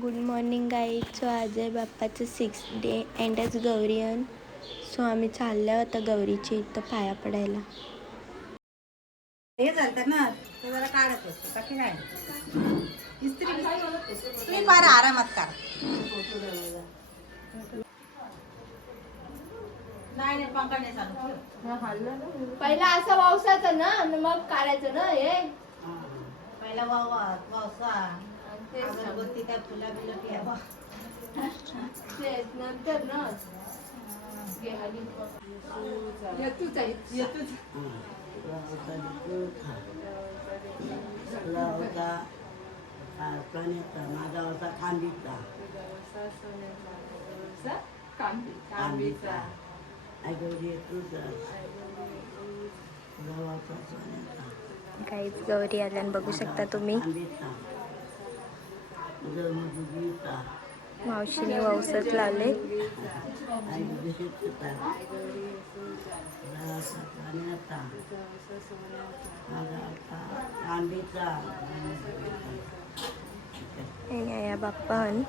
Good morning guys. So आज आहे बाप्पाचं 6th day and आज गौरीयन. सो आम्ही चाललो आता गौरीच्या इथं पाया पडायला. हे चालतं ना तो जरा काढत असतो बाकी काय इस्त्री तुम्ही फार आरामात करा. नाही नाही पंखा नाही चालू. पहिला असं वावसाचं ना मग काढायचं ना. हे पहिला वावसा अगरबत्ती त्या फुला बिला ठेवा नंतर ना माझा होता खांबीचा काहीच गौरी आल्यानं बघू शकता तुम्ही. मावशीने वौसच लावले. या बाप्पान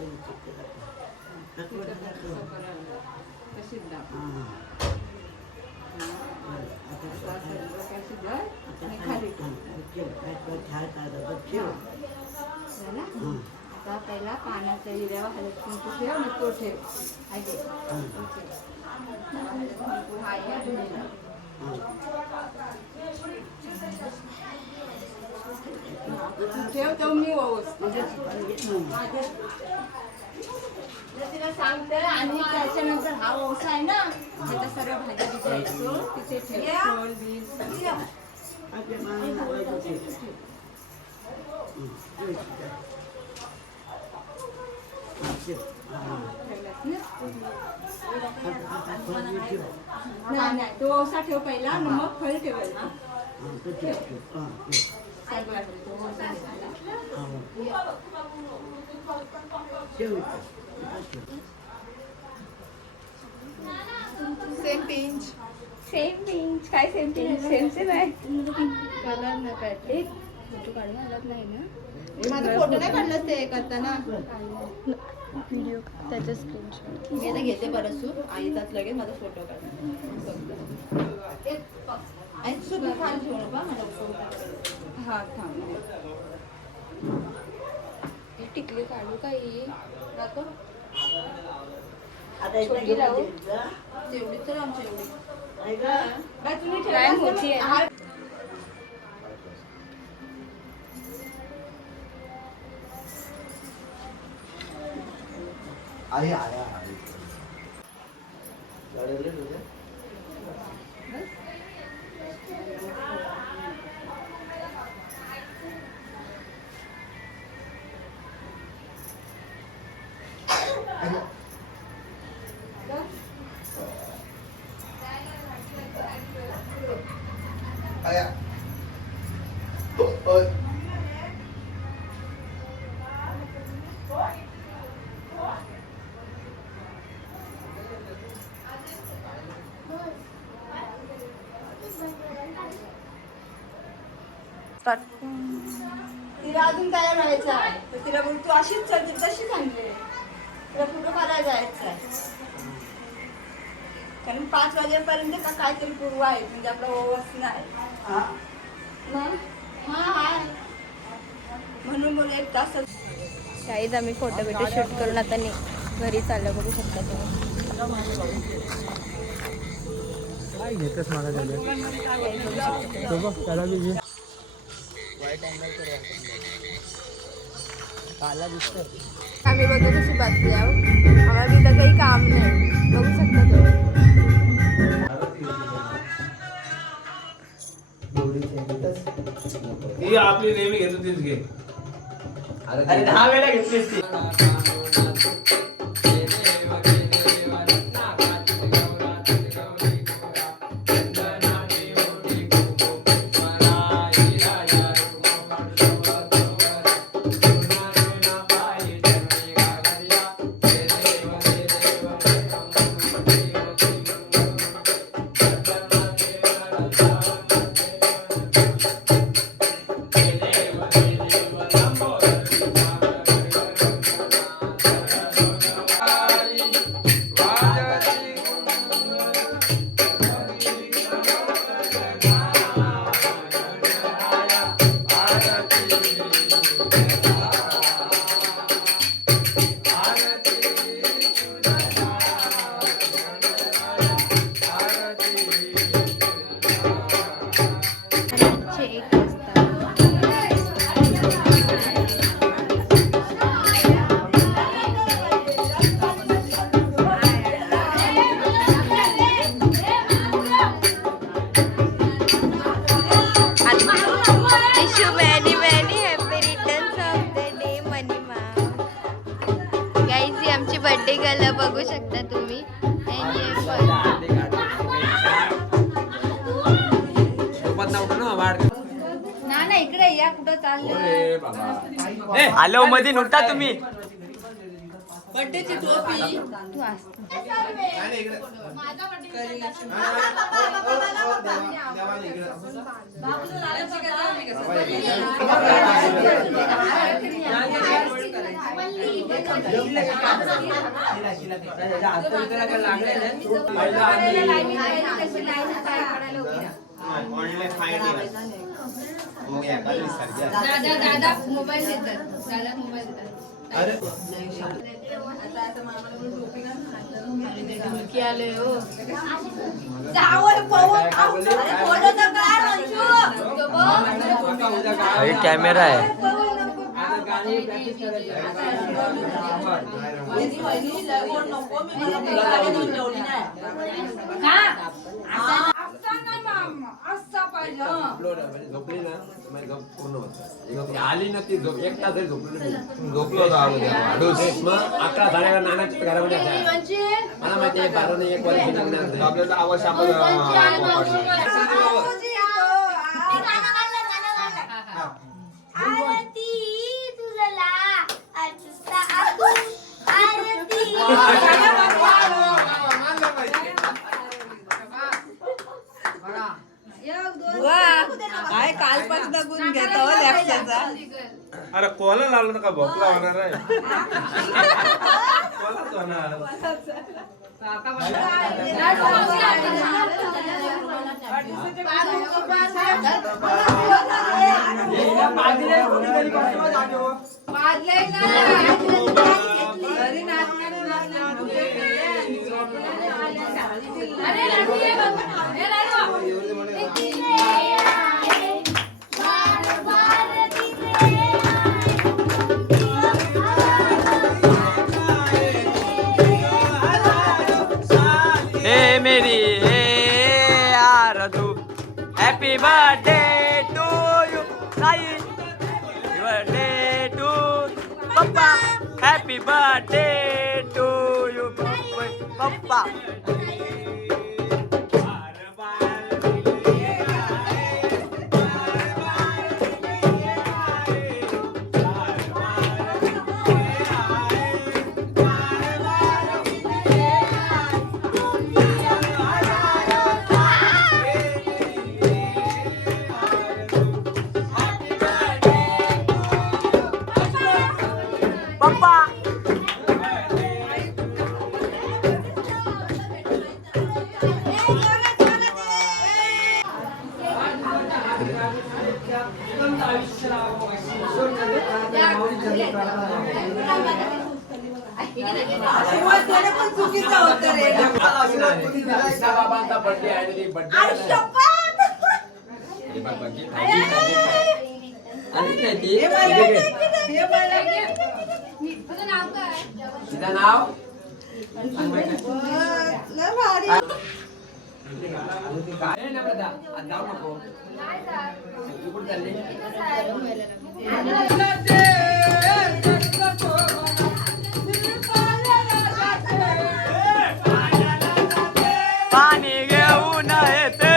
आता पहिला पाण्याच्या हिऱ्यावर हळद कुंकू ठेव आणि तो ठेव. ठेव तो मी तिला सांगते. आणि त्याच्यानंतर हा ओसा आहे ना त्याच्या सर्व भाज्या विचारतो तिथे ठेव. नाही तो ओसा ठेव पहिला मग फळ ठेवायला. सेम पिंच काय सेम पिंच सेम आहे. कलर नाही काय फोटो काढून आलाच नाही ना. माझा फोटो नाही काढला ते करताना व्हिडिओ त्याचा स्क्रीनशॉट मी आता घेते परत सूप आणि त्यात लगेच माझा फोटो काढ. हा थांब टिकली काढू काही नको छोटी लावू तेवढी तर आमच्या एवढी काय तुम्ही ठेवा. आया तिला अजून तयार व्हायचं आहे तर तिला बोल तू अशीच चढली तशी सांगते. तिला फोटो काढायला जायचं आहे कारण 5 वाजेपर्यंत का काहीतरी पूर्व आहे म्हणजे आपला ओवस नाही म्हणून बोल 1 तास. काहीच आम्ही फोटो बिटो शूट करून आता घरी चाललो. बघू शकता काय घेतच मला त्याला बी काला दिसतोय. आम्ही बघत अशी बातमी आम्हाला तिथं काही काम नाही. बघू शकता तुम्ही. आपली नेहमी घेतो तीच घे. अरे 10 वेळा घेतलीस ती. आमची बर्थडे गर्ल बघू शकता तुम्ही. ना इकडे या कुठं चाललं. हॅलो मध्ये नुकता तुम्ही बर्थडेची टोपी तू दादा मोबाईल देतात. दादा मोबाईल देतात. आले हो कॅमेरा आहे. आली ना ती एक तास झोपलो होतो. 11 नानाच्या घरामध्ये मला माहिती आहे 12 1 वर्ष आपल्याला आवाज काय कालपासून बघून घेतो लक्षाचा. अरे कोला लावलं तर का भोकला होणार आहे. कोलाच होणार. मेरी यार तू happy birthday to you Sai. Birthday to पप्पा. हॅपी बर्थडे टू यू पप्पा. पप्पा. चुकीचं होतं रे. बाबांचा बर्थडे आहे. तिचं नाव जाऊ नको. कुठे चालली. पाणी घेऊन येते.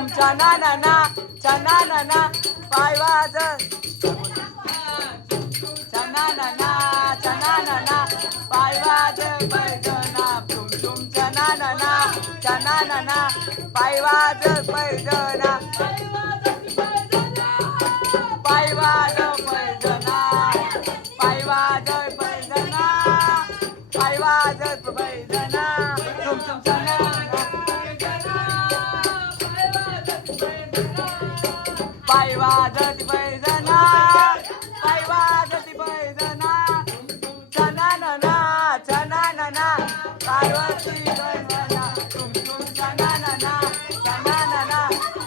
छुम छना ना ना छना ना ना पाय वाज छना ना ना छना ना ना पाय वाज पैजना छुम छुम छना ना ना छना ना ना पाय वाज पैजना पाय वाज पैजना पाय वाज पैजना पाय वाज पैजना छुम छुम छना पाय वाजत पैजना पाय वाजत पैजना छना ना ना छना ना ना पार्वती पैजना तुम तुम छना ना ना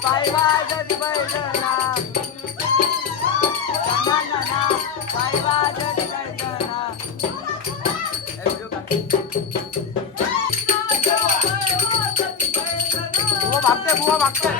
पाय वाजत पैजना छना ना ना पाय वाजत पैजना बुवा मागते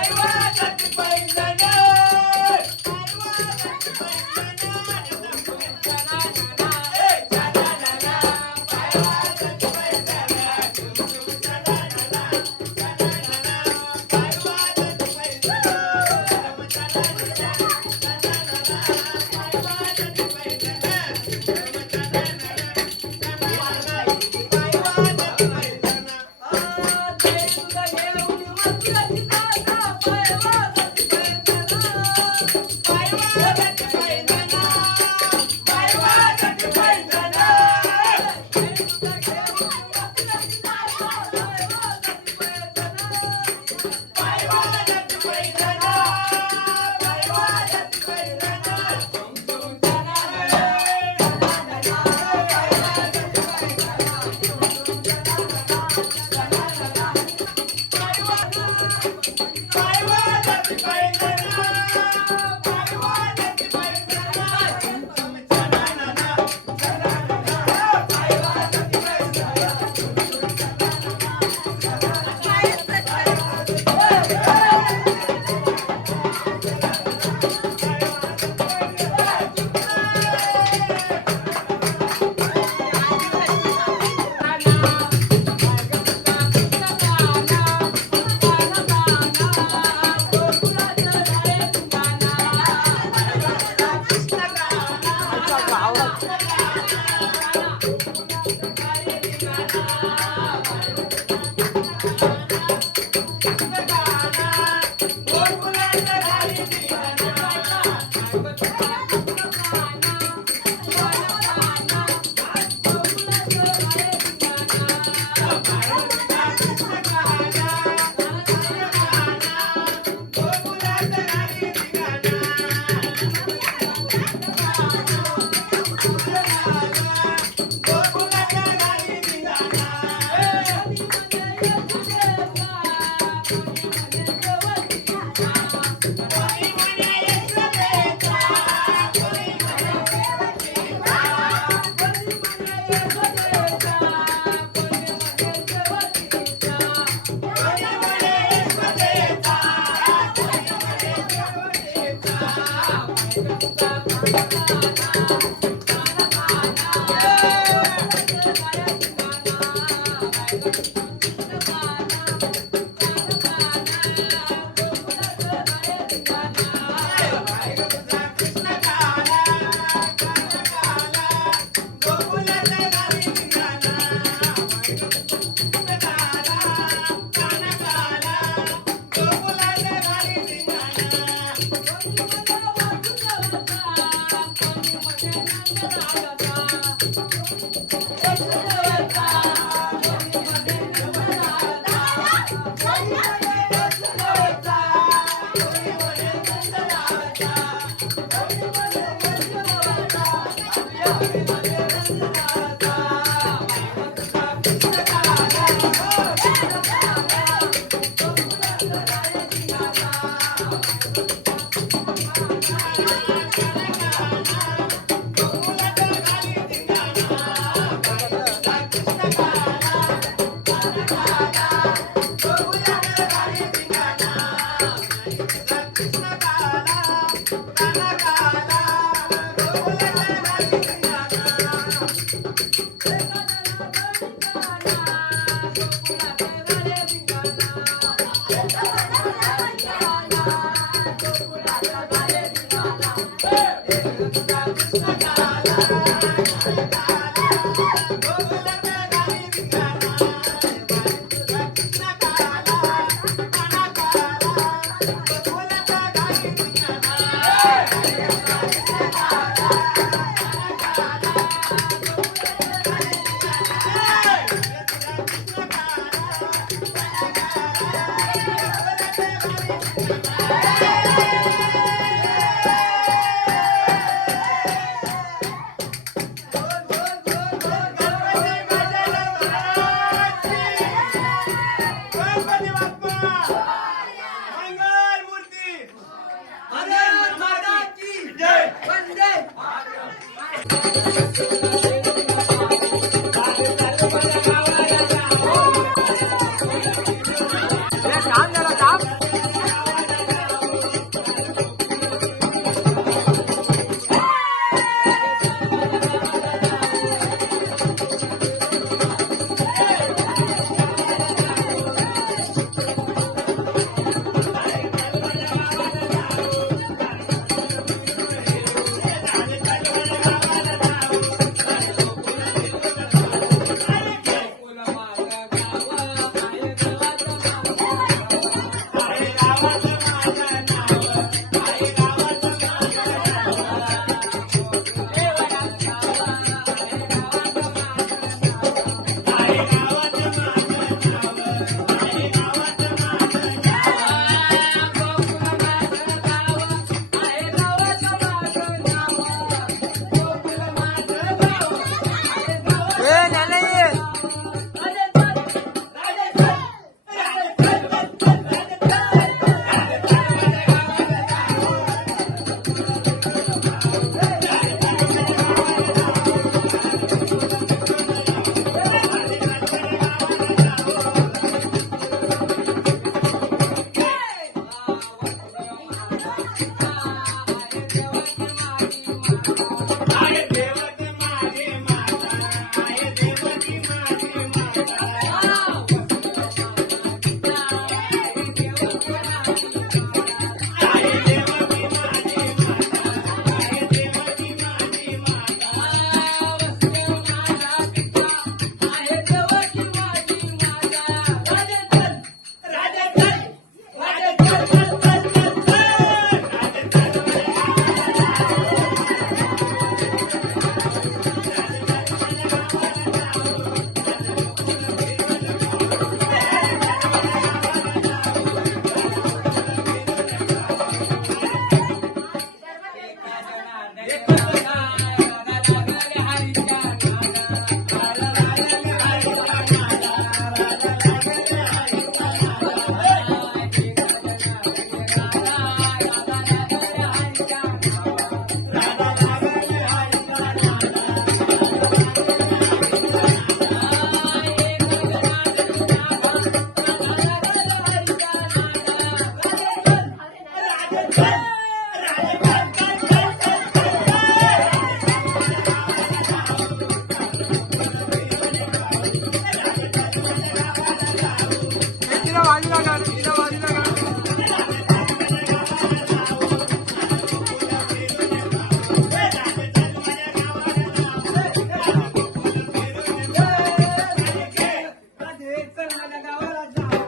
चल माझ्या गावाला जाऊ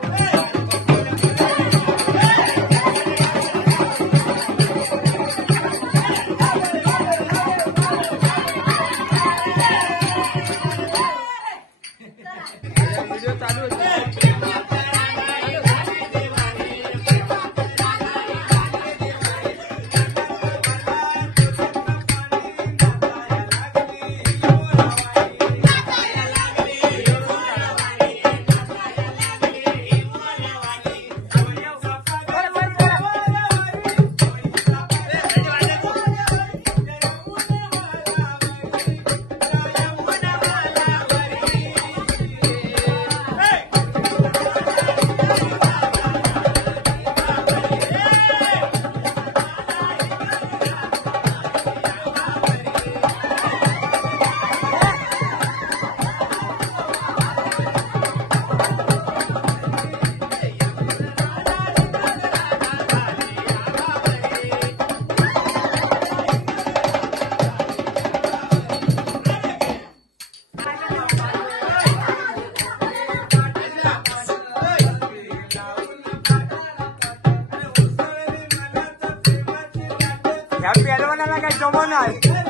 ह्या पेलवानाला काय जमवणार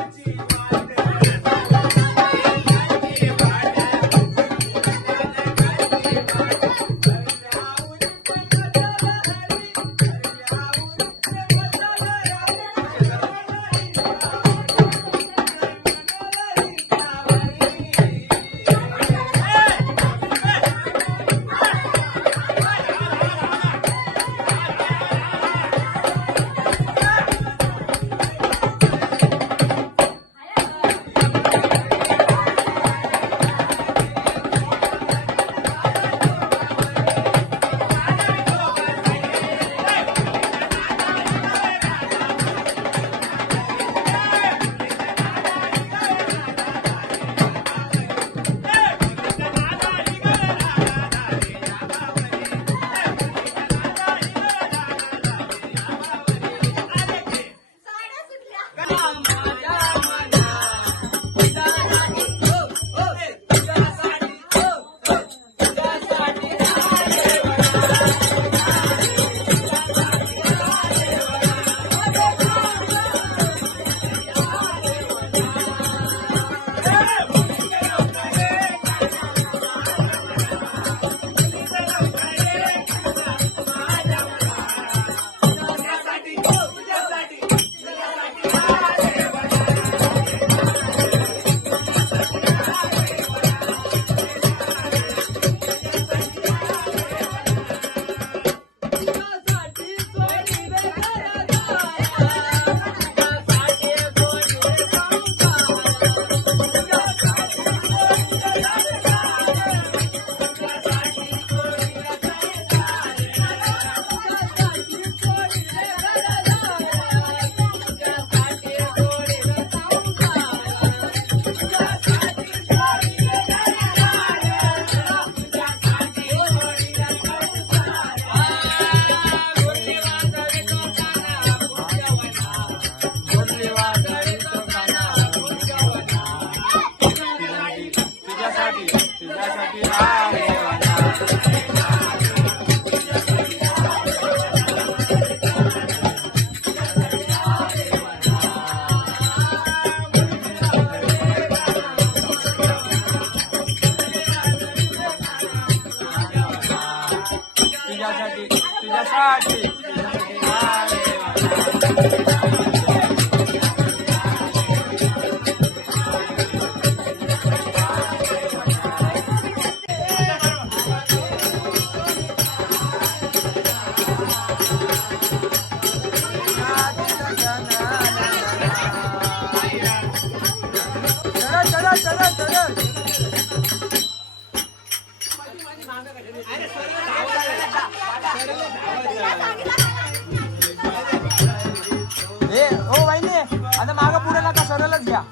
आता मागं पुढे नका सरळच घ्या.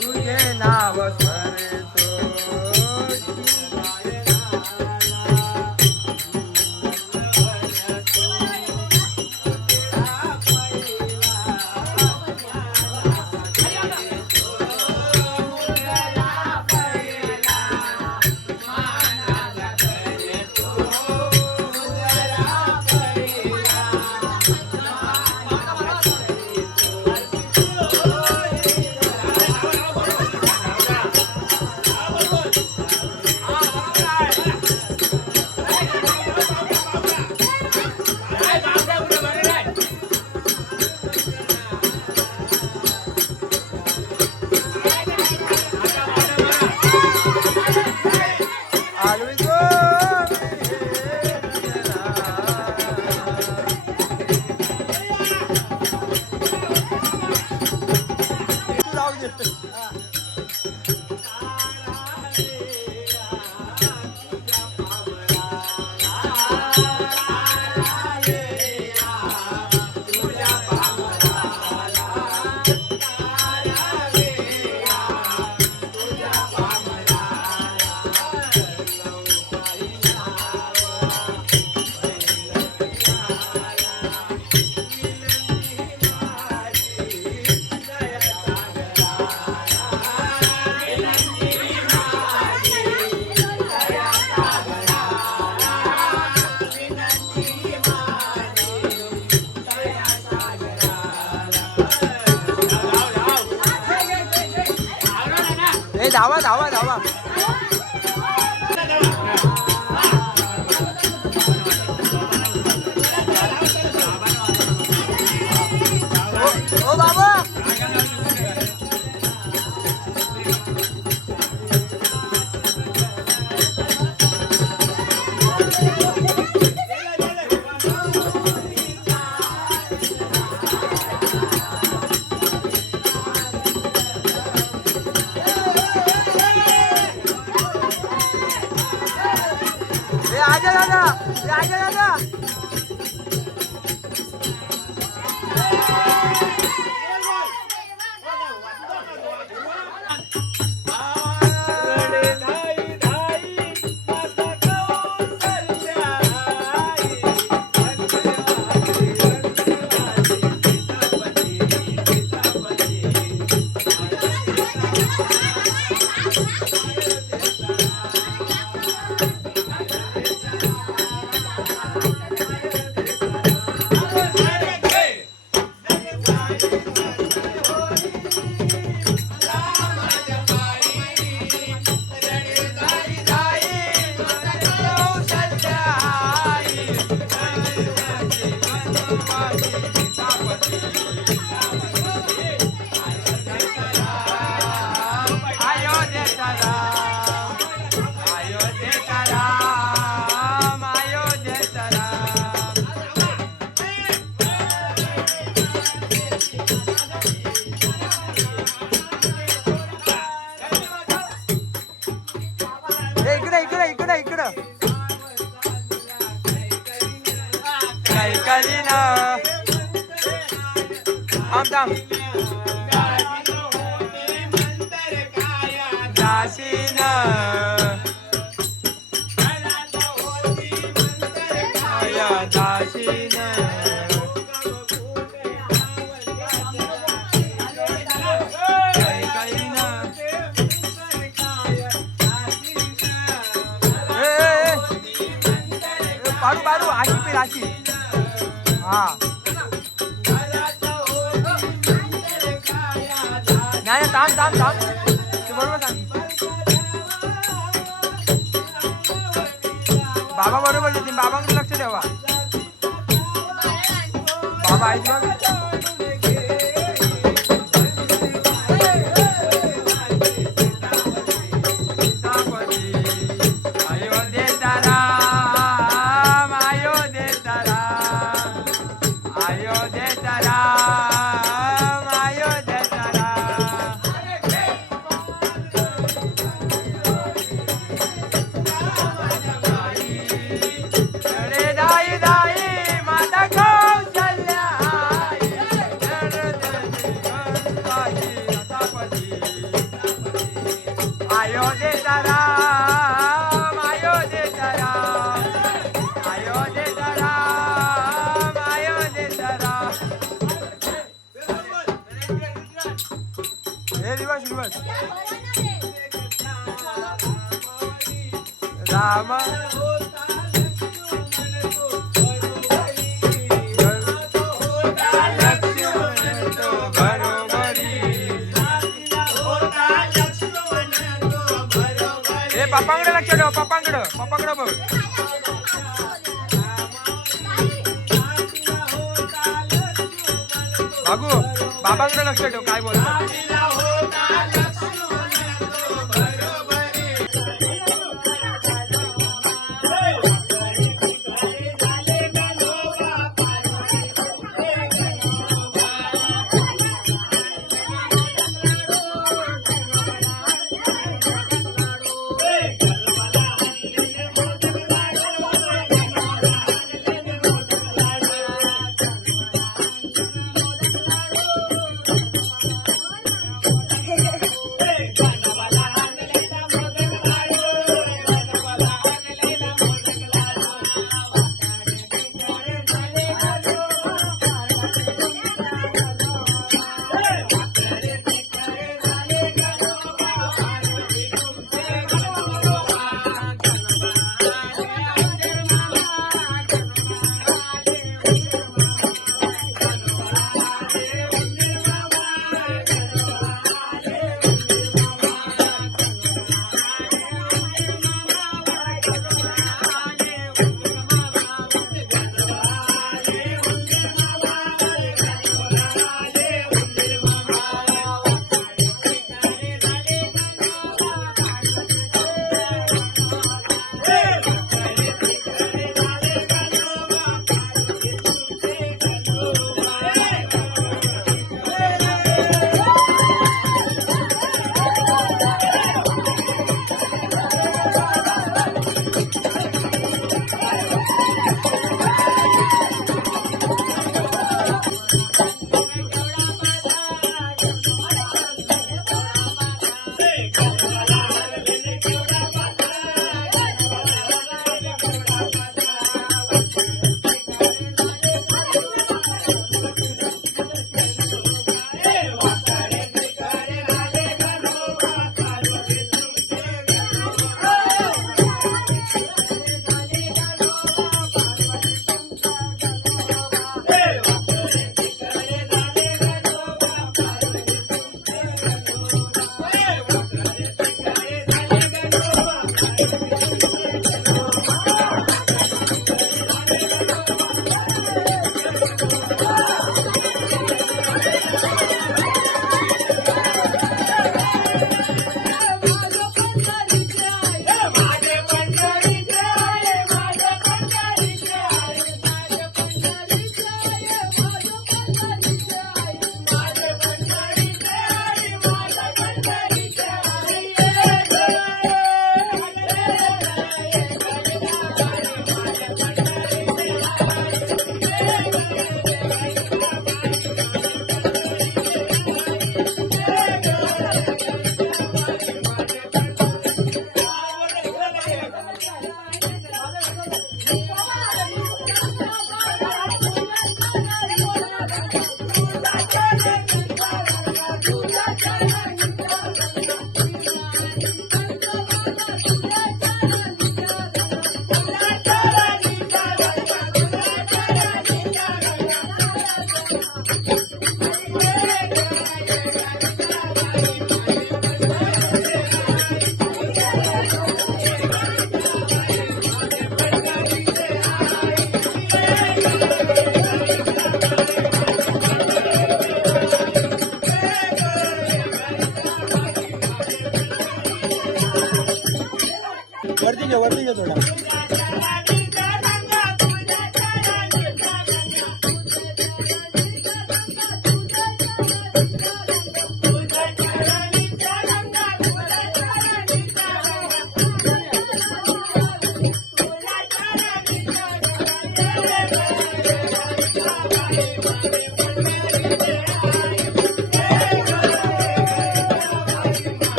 तुझे नाव स्मरतो धावा धावा धावा ओ बाबा आजा दादा आजा दादा थांब दासीन दासीन बारू बारू आशी पे आशी हा नाही थांब थांब थांब ते बरोबर सांग बाबा बरोबर येतील बाबांकडे लक्ष ठेवा बाबा आहेत बघ राम पप्पांकडे लक्ष ठेव पप्पांकडे बघ भागू बाबांकडे लक्ष ठेव काय बोलतो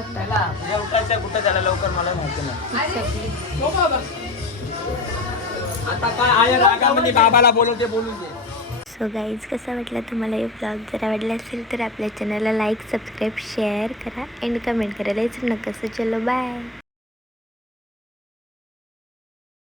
शकता. उद्या उठायचं कुठं त्याला लवकर मला माहिती नाही. आता काय आहे रागामध्ये बाबाला बोलवते बोलून दे. सो गाईज, कसा वाटला तुम्हाला हे ब्लॉग? जर आवडला असेल तर आपल्या चॅनलला लाईक, सबस्क्राईब, शेअर करा अँड कमेंट करायला विसरू नका. सो चलो बाय.